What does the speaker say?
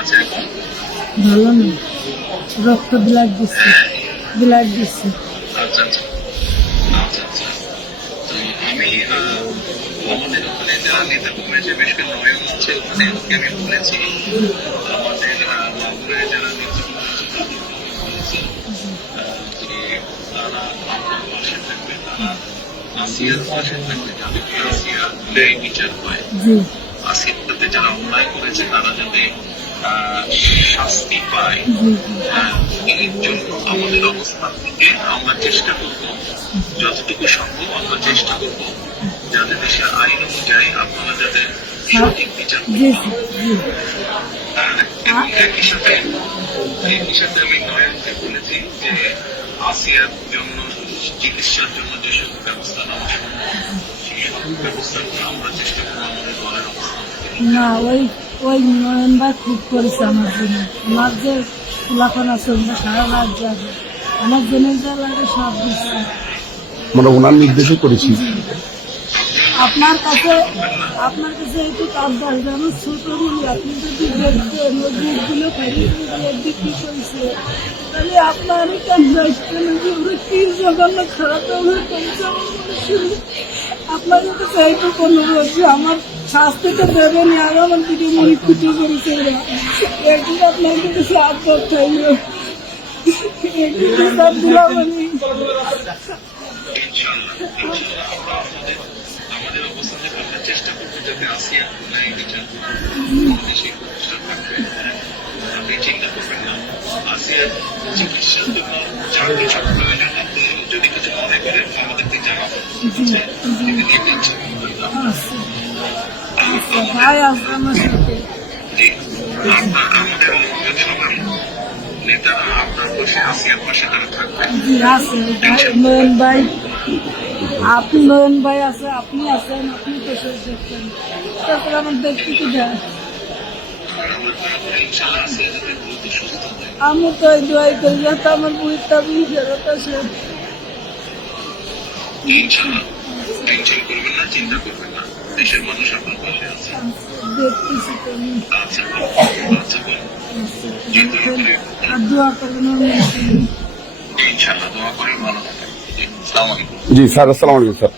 আছে ভালো না রক্ত ব্লাড দিচ্ছে ব্লাড দিচ্ছে আমি আমাদের ওখানে যারা নেতা কর্মীরা বেশ কিছু আছে আমি বলেছি আসিয়ার পাশে থাকবে যাতে করে ন্যায় বিচার হয় জি। যারা অন্যায় করেছে তারা যাতে শাস্তি পায়। এর জন্য আমাদের অবস্থান থেকে আমরা চেষ্টা করব যতটুকু সম্ভব আমরা চেষ্টা করব যাতে দেশের আইন অনুযায়ী আপনারা যাতে সঠিক বিচার হ্যাঁ, একই সাথে একই সাথে আমি নয়নকে বলেছি যে আসিয়ার জন্য চিকিৎসার জন্য যেসব ব্যবস্থা নেওয়া সম্ভব সেই সব ব্যবস্থাগুলো আমরা চেষ্টা করব আমাদের দলের অবস্থান না ওই ওই নয়ন ভাই খুব করেছে আমার জন্য। আমার যে লাখন আছে ওগুলো সারা রাত যাবে আমার জন্য যা লাগে সব দিচ্ছে। মানে ওনার নির্দেশে করেছি। আপনার কাছে আপনার কাছে একটু আবদার যে আমার ছোট আপনি যদি দেখতেন বুকগুলো ফেরিয়ে আপনার কি জঘন্য খারাপ স্বাস্থ্যটা আপনার কাছে এইটুকু অনুরোধ যে আমার শাস্তিটা দেবেন আর আমার দিকে মনে খুঁটি করেছে ওরা। আপনার কাছে আবদার আমাদের অবস্থান আমরা চেষ্টা করব যাতে আসিয়া ন্যায় বিচার আমাদের প্রতিষ্ঠান থাকবে আপনি চিন্তা করবেন না আসিয়ার চিকিৎসার জন্য যা কিছু প্রয়োজন আপনি যদি কিছু মনে করেন আমাদেরকে জানাবেন আমাদের লোকজন সবাই নেতারা আপনার পাশে আসিয়ার পাশে তারা থাকবে। জি আছে নয়ন ভাই আপনি নয়ন ভাই আছে আপনি আছেন আপনি তো সব দেখছেন। তারপরে আমার দেখতে কি হয় আমি তো এই দোয়াই করি যাতে আমার বুড়িটা বুড়ি ফেরত আসে ইনশাআল্লাহ। টেনশন করবেন না চিন্তা করবেন না। দেশের মানুষ আপনার পাশে আছে। আচ্ছা জি স্যার আসসালামু আলাইকুম স্যার।